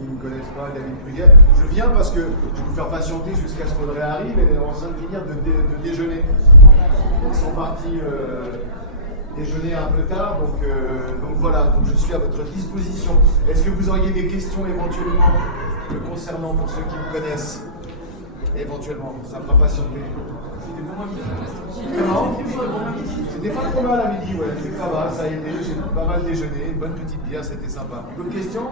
qui ne me connaissent pas, David Bruguet. Je viens parce que je vais vous faire patienter jusqu'à ce qu'Audrey arrive. Elle est en train de finir de déjeuner. Ils sont partis déjeuner un peu tard, donc voilà, donc je suis à votre disposition. Est-ce que vous auriez des questions éventuellement me concernant pour ceux qui me connaissent? Éventuellement, ça me fera patienter. C'était pour moi midi. C'était pas trop mal à midi, ouais. Ça va, ça a été, j'ai pas mal déjeuné, une bonne petite bière, c'était sympa. D'autres questions?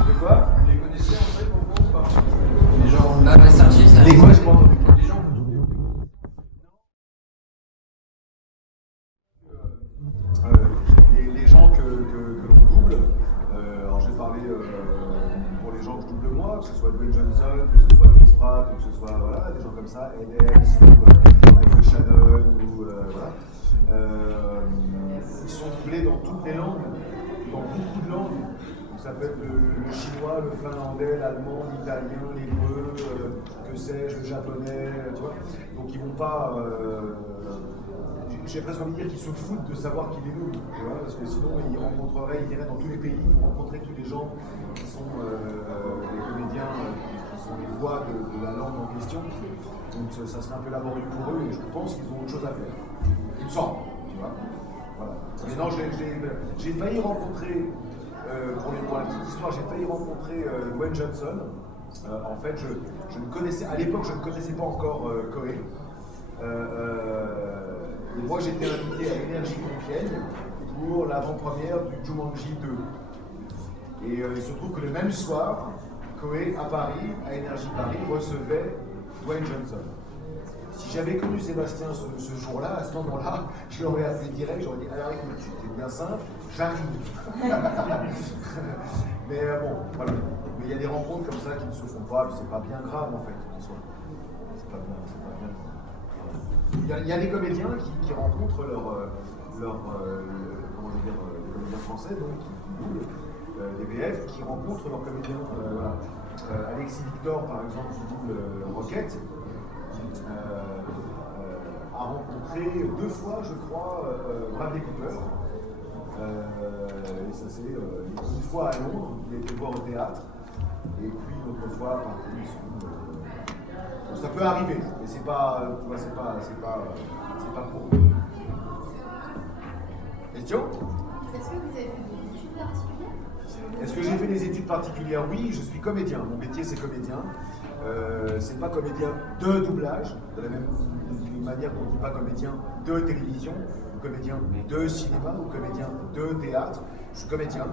De quoi? Vous les connaissez en fait pour vous ou pas? Les gens, là, les sorties, ça. Les quoi, je crois? Les gens. Les gens que l'on double, alors j'ai parlé pour les gens que je double moi, que ce soit Dwayne Johnson, que ce soit Chris Pratt, que ce soit voilà, des gens comme ça, LS, ou Michael Shannon, ou voilà. Ils sont doublés dans toutes les langues, dans beaucoup de langues. Donc ça peut être le chinois, le finlandais, l'allemand, l'italien, l'hébreu, que sais-je, le japonais, tu vois. Donc ils vont pas. J'ai presque envie de dire qu'ils se foutent de savoir qui les double, tu vois, parce que sinon ils rencontreraient, ils iraient dans tous les pays pour rencontrer tous les gens qui sont les comédiens, qui sont les voix de la langue en question. Donc ça serait un peu laborieux pour eux et je pense qu'ils ont autre chose à faire. Il me semble, tu vois. Voilà. Mais non, j'ai failli rencontrer, pour la petite histoire, j'ai failli rencontrer Dwayne Johnson. En fait, je ne connaissais, à l'époque, je ne connaissais pas encore Coé. Et moi, j'étais invité à Énergie Compiègne pour l'avant-première du Jumanji 2. Et il se trouve que le même soir, Coé, à Paris, à Énergie Paris, recevait Dwayne Johnson. Si j'avais connu Sébastien ce jour-là, à ce moment-là, je l'aurais appelé direct, j'aurais dit, alors écoute, c'est bien simple, j'arrive. Mais bon, voilà. Mais il y a des rencontres comme ça qui ne se font pas, puis c'est pas bien grave en fait, en soi. C'est pas bien grave. Il y a des comédiens qui rencontrent comment je veux dire, les comédiens français, donc qui doublent les VF, qui rencontrent leurs comédiens. Voilà. Alexis Victor, par exemple, qui double Rocket, a rencontré 2 fois, je crois, Bradley Cooper. Et ça c'est une fois à Londres, il a été voir au théâtre, et puis une autre fois à Paris. Ça peut arriver, mais c'est pas pour eux. Question? Est-ce que vous avez fait des études particulières? Est-ce que j'ai fait des études particulières? Oui, je suis comédien. Mon métier, c'est comédien. C'est pas comédien de doublage, de la même manière qu'on ne dit pas comédien de télévision, ou comédien de cinéma, ou comédien de théâtre. Je suis comédien.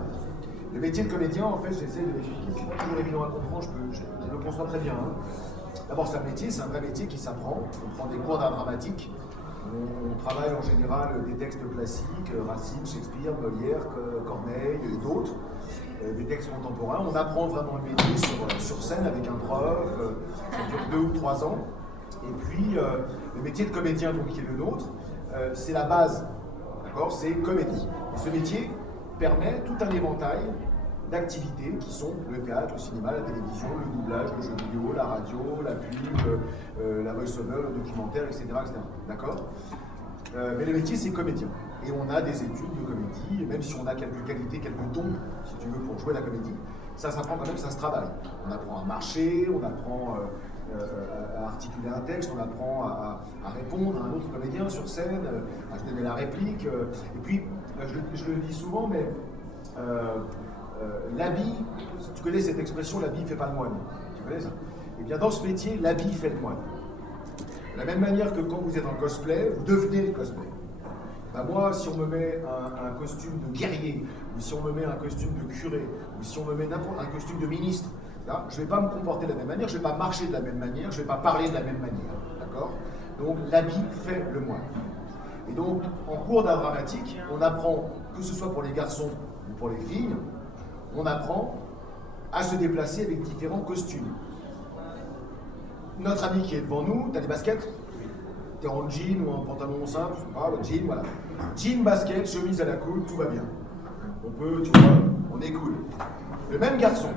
Le métier de comédien, en fait, j'essaie de l'expliquer. C'est pas toujours évident à comprendre, je le conçois très bien. Hein. D'abord, c'est un vrai métier qui s'apprend. On prend des cours d'art dramatique. On travaille en général des textes classiques, Racine, Shakespeare, Molière, Corneille et d'autres, des textes contemporains. On apprend vraiment le métier sur scène avec un prof, ça dure 2 ou 3 ans. Et puis, le métier de comédien, donc, qui est le nôtre, c'est la base, d'accord? C'est comédie. Et ce métier permet tout un éventail d'activités qui sont le théâtre, le cinéma, la télévision, le doublage, le jeu vidéo, la radio, la pub, la voice-over, le documentaire, etc. D'accord? Mais le métier, c'est comédien. Et on a des études de comédie, et même si on a quelques qualités, quelques dons, si tu veux, pour jouer la comédie, ça s'apprend quand même, ça se travaille. On apprend à marcher, on apprend à articuler un texte, on apprend à répondre à un autre comédien sur scène, à donner la réplique. Et puis, je le dis souvent, mais l'habit, tu connais cette expression, l'habit ne fait pas le moine. Tu connais ça? Eh bien, dans ce métier, l'habit fait le moine. De la même manière que quand vous êtes en cosplay, vous devenez le cosplay. Ben moi, si on me met un costume de guerrier, ou si on me met un costume de curé, ou si on me met n'importe un costume de ministre, là, je ne vais pas me comporter de la même manière, je ne vais pas marcher de la même manière, je ne vais pas parler de la même manière. D'accord? Donc, l'habit fait le moine. Et donc, en cours d'art dramatique, on apprend, que ce soit pour les garçons ou pour les filles, on apprend à se déplacer avec différents costumes. Notre ami qui est devant nous, t'as des baskets? T'es en jean ou en pantalon simple? Ah, le jean, voilà. Jean, basket, chemise à la coude, tout va bien. On peut, tu vois, on est cool. Le même garçon,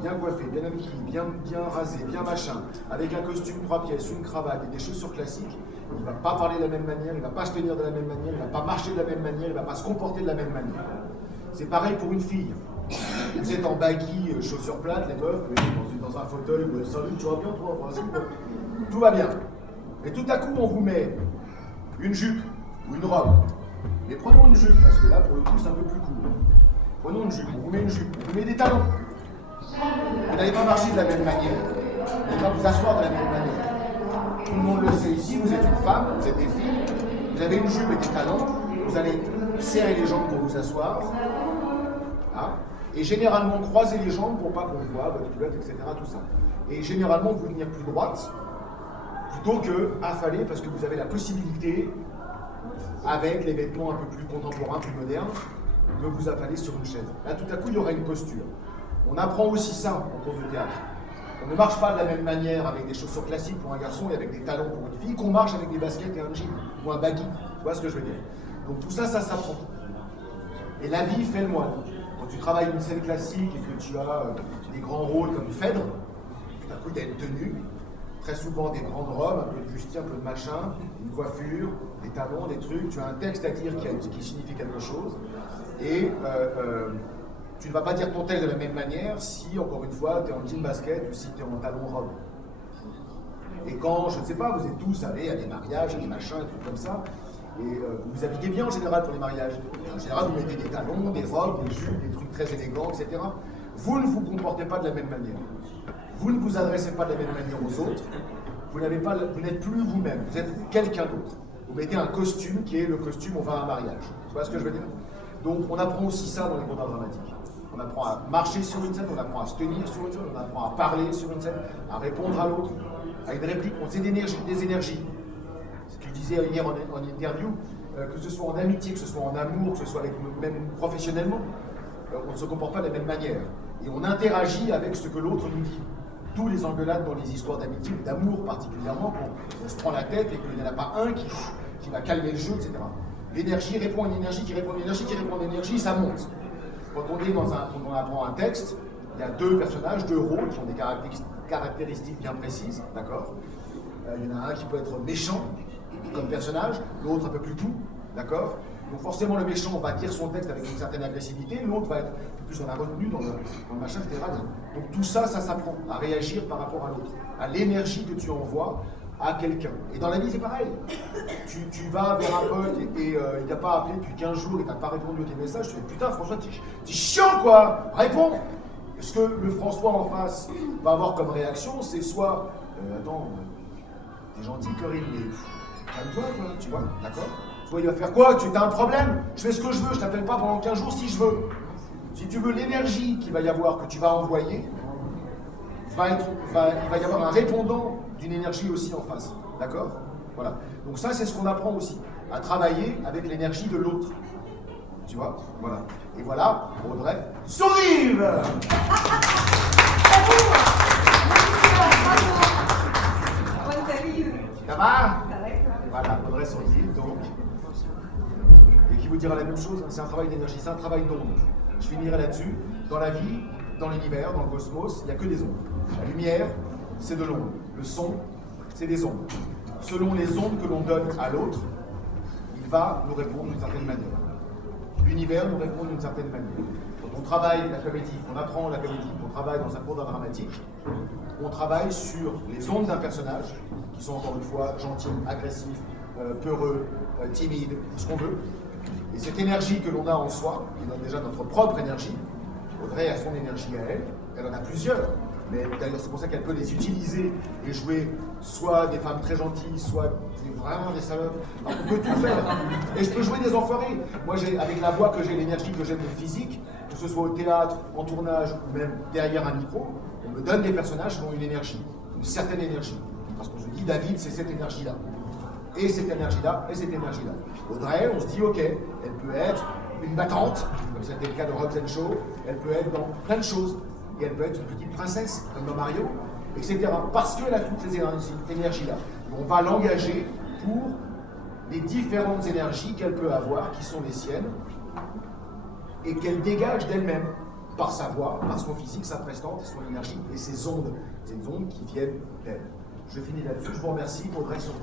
bien coiffé, bien habillé, bien rasé, bien machin, avec un costume 3 pièces, une cravate et des chaussures classiques, il ne va pas parler de la même manière, il ne va pas se tenir de la même manière, il ne va pas marcher de la même manière, il ne va pas se comporter de la même manière. C'est pareil pour une fille. Vous êtes en baggy, chaussures plates, les meufs, dans un fauteuil, ou salut, tu vas bien toi, enfin, tout va bien. Et tout à coup, on vous met une jupe ou une robe. Mais prenons une jupe, parce que là, pour le coup, c'est un peu plus cool. Prenons une jupe, on vous met une jupe, on vous met des talons. Vous n'allez pas marcher de la même manière, vous n'allez pas vous asseoir de la même manière. Tout le monde le sait ici, vous êtes une femme, vous êtes des filles, vous avez une jupe et des talons, vous allez serrer les jambes pour vous asseoir. Hein, et généralement croiser les jambes pour pas qu'on voit votre culotte, etc. Tout ça. Et généralement vous venir plus droite plutôt que affaler parce que vous avez la possibilité, avec les vêtements un peu plus contemporains, plus modernes, de vous affaler sur une chaise. Là tout à coup il y aura une posture. On apprend aussi ça en cours de théâtre. On ne marche pas de la même manière avec des chaussures classiques pour un garçon et avec des talons pour une fille qu'on marche avec des baskets et un jean ou un baggy. Tu vois ce que je veux dire? Donc tout ça, ça s'apprend. Et l'habit fait le moine. Quand tu travailles une scène classique et que tu as des grands rôles comme Phèdre, tout à coup il y a une tenue, très souvent des grandes robes, un peu de bustier, un peu de machin, une coiffure, des talons, des trucs, tu as un texte à dire qui signifie quelque chose, et tu ne vas pas dire ton texte de la même manière si, encore une fois, tu es en jean basket ou si tu es en talon robe. Et quand, je ne sais pas, vous êtes tous allés à des mariages, à des machins, des trucs comme ça, et vous vous habillez bien en général pour les mariages. En général, vous mettez des talons, des robes, des jupes, des trucs très élégants, etc. Vous ne vous comportez pas de la même manière. Vous ne vous adressez pas de la même manière aux autres. Vous n'êtes plus vous-même, vous êtes quelqu'un d'autre. Vous mettez un costume qui est le costume, on va à un mariage. Tu vois ce que je veux dire? Donc on apprend aussi ça dans les cours d'art dramatique. On apprend à marcher sur une scène, on apprend à se tenir sur une scène, on apprend à parler sur une scène, à répondre à l'autre, à une réplique. On sait des énergies. Ce que je disais hier en interview, que ce soit en amitié, que ce soit en amour, que ce soit même professionnellement, on ne se comporte pas de la même manière. Et on interagit avec ce que l'autre nous dit. Tous les engueulades dans les histoires d'amitié, d'amour particulièrement, on se prend la tête et qu'il n'y en a pas un qui va calmer le jeu, etc. L'énergie répond à une énergie, qui répond à une énergie, qui répond à une énergie, ça monte. Quand on apprend un texte, il y a deux personnages, deux rôles qui ont des caractéristiques bien précises, d'accord? Il y en a un qui peut être méchant comme personnage, l'autre un peu plus doux, d'accord? Donc forcément le méchant va dire son texte avec une certaine agressivité, l'autre va être plus dans la retenue, dans le machin, etc. Donc tout ça, ça s'apprend à réagir par rapport à l'autre, à l'énergie que tu envoies à quelqu'un. Et dans la vie c'est pareil, tu vas vers un pote et il t'a pas appelé depuis 15 jours et t'as pas répondu à tes messages, tu fais putain François, t'es chiant quoi, réponds. Ce que le François en face va avoir comme réaction, c'est soit attends, t'es gentil Corinne, mais calme-toi quoi, tu vois, d'accord? Toi, il va faire quoi? Tu as un problème? Je fais ce que je veux, je t'appelle pas pendant 15 jours si je veux. Si tu veux, l'énergie qu'il va y avoir, que tu vas envoyer, il va y avoir un répondant d'une énergie aussi en face. D'accord? Voilà. Donc ça, c'est ce qu'on apprend aussi, à travailler avec l'énergie de l'autre. Tu vois? Voilà. Et voilà, Audrey, sourire! Ça va? Voilà, Audrey Sourire, donc. Et qui vous dira la même chose, hein, c'est un travail d'énergie, c'est un travail d'onde. Je finirai là-dessus. Dans la vie, dans l'univers, dans le cosmos, il n'y a que des ondes. La lumière, c'est de l'onde. Le son, c'est des ondes. Selon les ondes que l'on donne à l'autre, il va nous répondre d'une certaine manière. L'univers nous répond d'une certaine manière. Quand on travaille la comédie, on apprend la comédie, on travaille dans un cours d'art dramatique, on travaille sur les ondes d'un personnage, qui sont encore une fois gentils, agressifs, peureux, timides, tout ce qu'on veut. Et cette énergie que l'on a en soi, qui donne déjà notre propre énergie, Audrey a son énergie à elle, elle en a plusieurs, mais d'ailleurs c'est pour ça qu'elle peut les utiliser et jouer soit des femmes très gentilles, soit vraiment des salopes. Alors, on peut tout faire. Et je peux jouer des enfoirés. Moi, avec la voix que j'ai, l'énergie que j'ai, le physique, que ce soit au théâtre, en tournage ou même derrière un micro, on me donne des personnages qui ont une énergie, une certaine énergie. Parce qu'on se dit, David, c'est cette énergie-là. Et cette énergie-là, et cette énergie-là. Audrey, on se dit, ok, elle peut être une battante, comme c'était le cas de Roxanne Shaw, elle peut être dans plein de choses, et elle peut être une petite princesse, comme dans Mario, etc. Parce qu'elle a toutes ces énergies-là. On va l'engager pour les différentes énergies qu'elle peut avoir, qui sont les siennes, et qu'elle dégage d'elle-même, par sa voix, par son physique, sa prestance, son énergie, et ces ondes qui viennent d'elle. Je finis là-dessus, je vous remercie, Audrey Sourire.